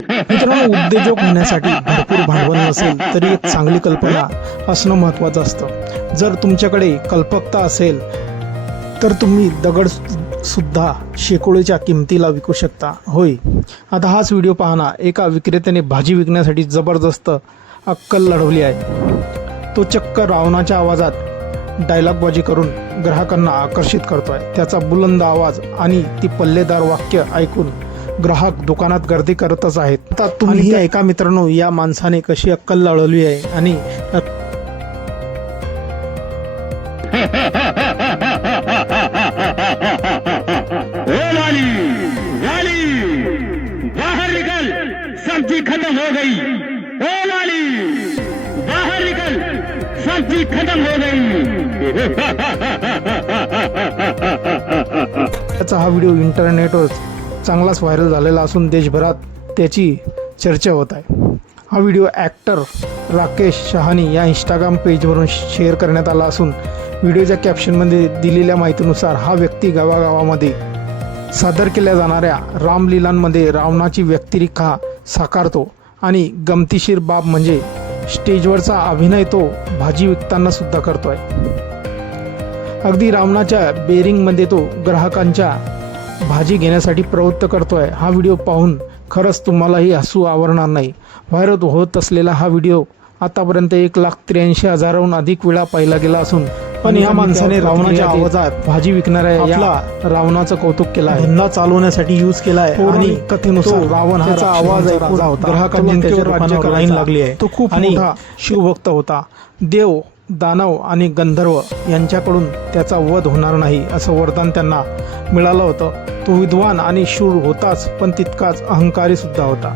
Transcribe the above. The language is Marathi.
मित्रांनो, उद्योजक होण्यासाठी भरपूर भांडवल नसेल तरी एक चांगली कल्पना असणं महत्त्वाचं असतं. जर तुमच्याकडे कल्पकता असेल तर तुम्ही दगड सुद्धा शेकोळीच्या किमतीला विकू शकता. होय, आता हाच व्हिडिओ पाहना. एका विक्रेत्याने भाजी विकण्यासाठी जबरदस्त अक्कल लढवली आहे. तो चक्क रावणाच्या आवाजात डायलॉगबाजी करून ग्राहकांना आकर्षित करतोय. त्याचा बुलंद आवाज आणि ती पल्लेदार वाक्य ऐकून ग्राहक दुकानात गर्दी करतच आहेत. आता तुम्ही ऐका मित्रांनो, या माणसाने कशी अक्कल लढवली आहे. आणि बाहर निकल, सब्जी खत्म हो गई. ओ लाली, बाहर निकल, सब्जी खत्म हो गई. त्याचा हा व्हिडिओ इंटरनेटवर चांगलाच व्हायरल झालेला असून देशभरात त्याची चर्चा होत आहे. हा व्हिडिओ ॲक्टर राकेश शहानी या इंस्टाग्राम पेजवरून शेअर करण्यात आला असून व्हिडिओच्या कॅप्शनमध्ये दिलेल्या माहितीनुसार हा व्यक्ती गावागावामध्ये सादर केल्या जाणाऱ्या रामलीलांमध्ये रावणाची व्यक्तिरेखा साकारतो. आणि गमतीशीर बाब म्हणजे स्टेजवरचा अभिनय तो भाजी विकताना सुद्धा करतोय. अगदी रावणाच्या बेरिंगमध्ये तो ग्राहकांच्या भाजी घेण्यासाठी प्रवृत्त करतोय. हा व्हिडिओ पाहून खरंच तुम्हालाही हसू आवरणार नाही. व्हायरल होत असलेला हा व्हिडिओ आतापर्यंत 1,83,000हून अधिक वेळा पाहिला गेला असून पण या माणसाने रावणाच्या आवाजात भाजी विकणाऱ्या या रावणाचं कौतुक केलं आहे. धंदा चालवण्यासाठी यूज केला आहे. आणि कथेनुसार रावण हा त्याचा आवाज ऐकून ग्राहकांच्या राज्य लाईन लागली आहे. तो खूप मोठा शिवभक्त होता. देव, दानव आणि गंधर्व यांच्याकडून त्याचा वध होणार नाही असं वरदान त्यांना मिळालं होतं. तो विद्वान आणि शूर होताच पण तितकाच अहंकारी सुद्धा होता.